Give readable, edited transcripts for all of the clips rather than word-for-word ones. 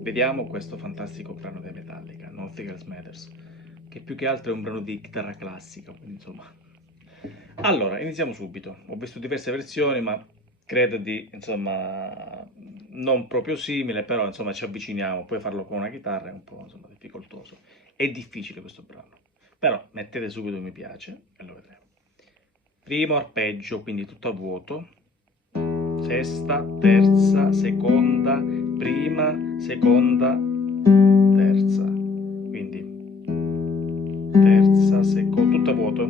vediamo questo fantastico brano dei Metallica, Nothing Else Matters, che più che altro è un brano di chitarra classica, quindi insomma. Allora, iniziamo subito. Ho visto diverse versioni, ma credo di, insomma, non proprio simile, però insomma ci avviciniamo. Poi farlo con una chitarra è un po', insomma, difficoltoso. È difficile questo brano, però mettete subito mi piace e lo vedremo. Primo arpeggio, quindi tutto a vuoto. Sesta, terza, seconda, prima, seconda, terza. Quindi terza, seconda, tutto a vuoto.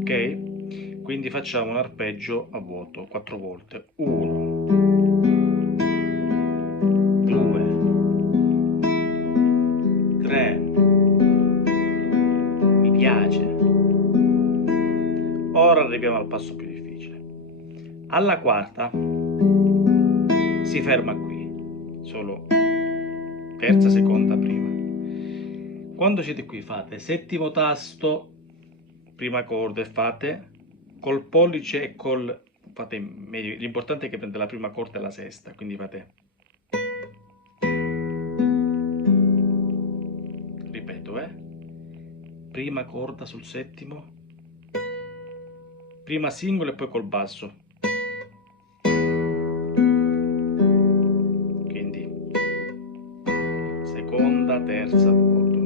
Ok? Quindi facciamo un arpeggio a vuoto 4 volte. 1, 2, 3. Mi piace. Ora arriviamo al passo più difficile. Alla quarta si ferma qui, solo terza, seconda, prima. Quando siete qui fate settimo tasto, prima corda, e fate col pollice e fate meglio. L'importante è che prendete la prima corda e la sesta, quindi fate, ripeto, prima corda sul settimo, prima singolo e poi col basso. Quindi seconda, terza, vuoto.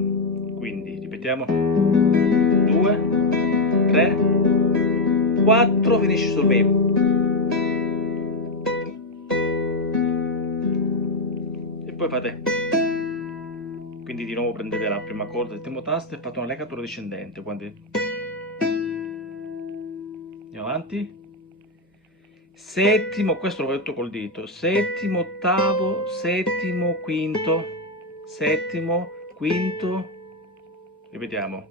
Quindi ripetiamo: 2, 3, 4, finisci sul Mi. E poi fate, quindi di nuovo prendete la prima corda del settimo tasto e fate una legatura discendente. Quando andiamo avanti. Settimo, questo l'ho detto col dito, settimo, ottavo, settimo, quinto, settimo, quinto, ripetiamo.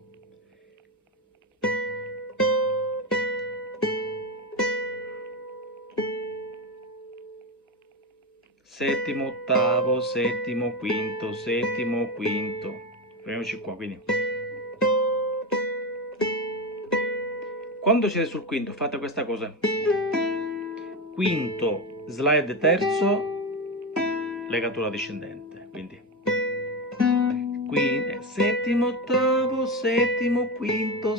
Settimo, ottavo, settimo, quinto, settimo, quinto. Fermiamoci qua, quindi. Quando siete sul quinto fate questa cosa. Quinto, slide terzo, legatura discendente. Quindi settimo, ottavo, settimo, quinto,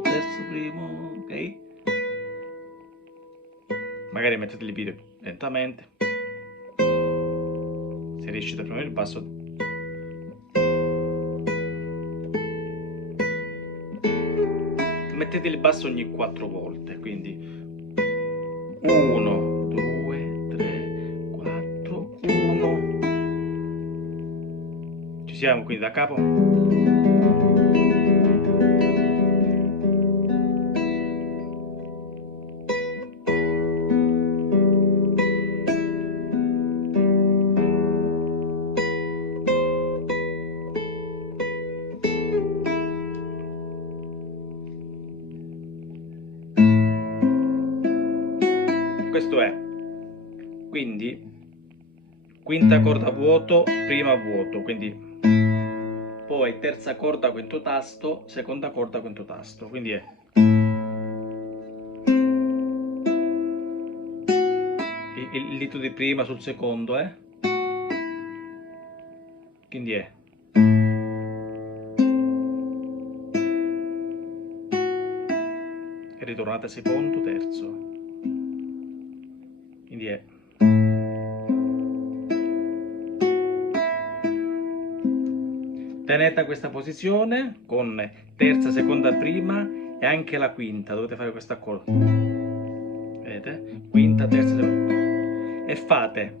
terzo, primo, ok? Magari mettete il video lentamente, se riuscite a premere il basso. Mettete il basso ogni 4 volte, quindi 1, 2, 3, 4, 1. Ci siamo, quindi da capo. Questo è, quindi quinta corda vuoto, prima vuoto, quindi poi terza corda quinto tasto, seconda corda quinto tasto, quindi è il dito di prima sul secondo, quindi è e ritornate secondo, terzo, quindi è tenete questa posizione con terza, seconda, prima e anche la quinta, dovete fare questo accordo, vedete? Quinta, terza, seconda, e fate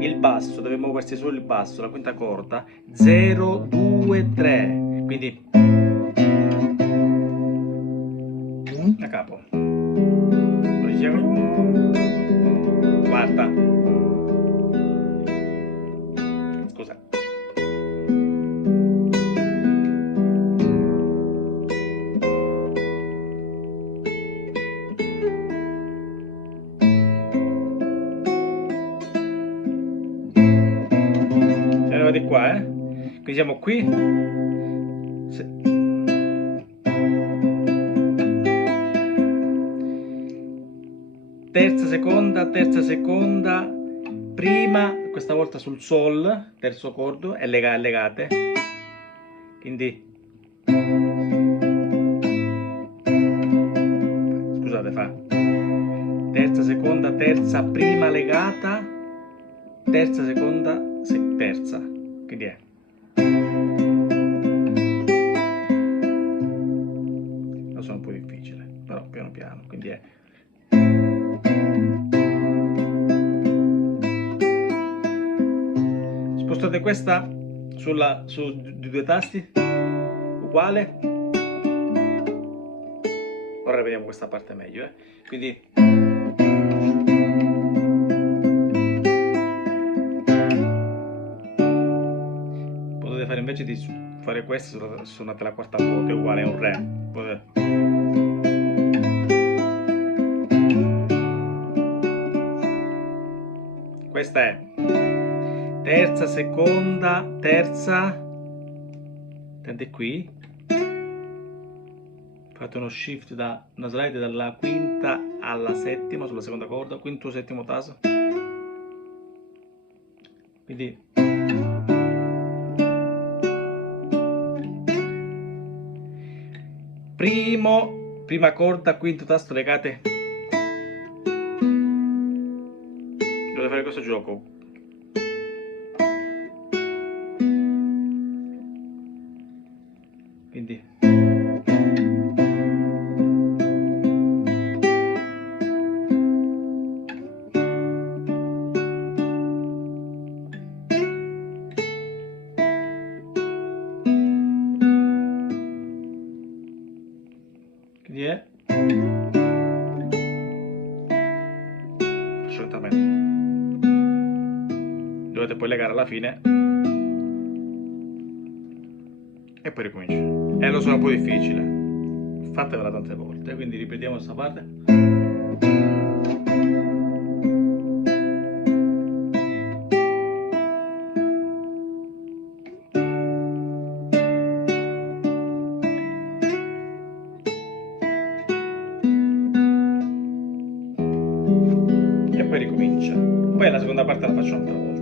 il basso, deve muoversi solo il basso, la quinta corda, 0, 2, 3, quindi da capo, quarta, scusa, siamo arrivati qua, quindi siamo qui. terza, seconda, prima, questa volta sul sol, terzo accordo, e legate, quindi, scusate, fa terza, seconda, terza, prima legata, terza, seconda, terza, quindi è. Lo so, un po' difficile, però piano piano, quindi è. Spostate questa su due tasti, uguale. Ora vediamo questa parte meglio, quindi potete fare, invece di fare questo, suonate la quarta volta, è uguale, è un re. Questa è terza, seconda, terza, tende qui, fate uno shift, una slide dalla quinta alla settima sulla seconda corda, quinto, settimo tasto, quindi prima corda, quinto tasto, legate. Dovete fare questo gioco. Quindi è. Faccio lentamente. Dovete poi legare alla fine e poi ricomincio. Lo so, è un po' difficile, fatevela tante volte, quindi ripetiamo questa parte. E poi ricomincia. Poi la seconda parte la faccio un'altra volta.